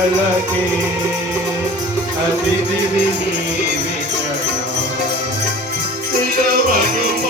अलगे अतिथि विनी विचरण तिलवनु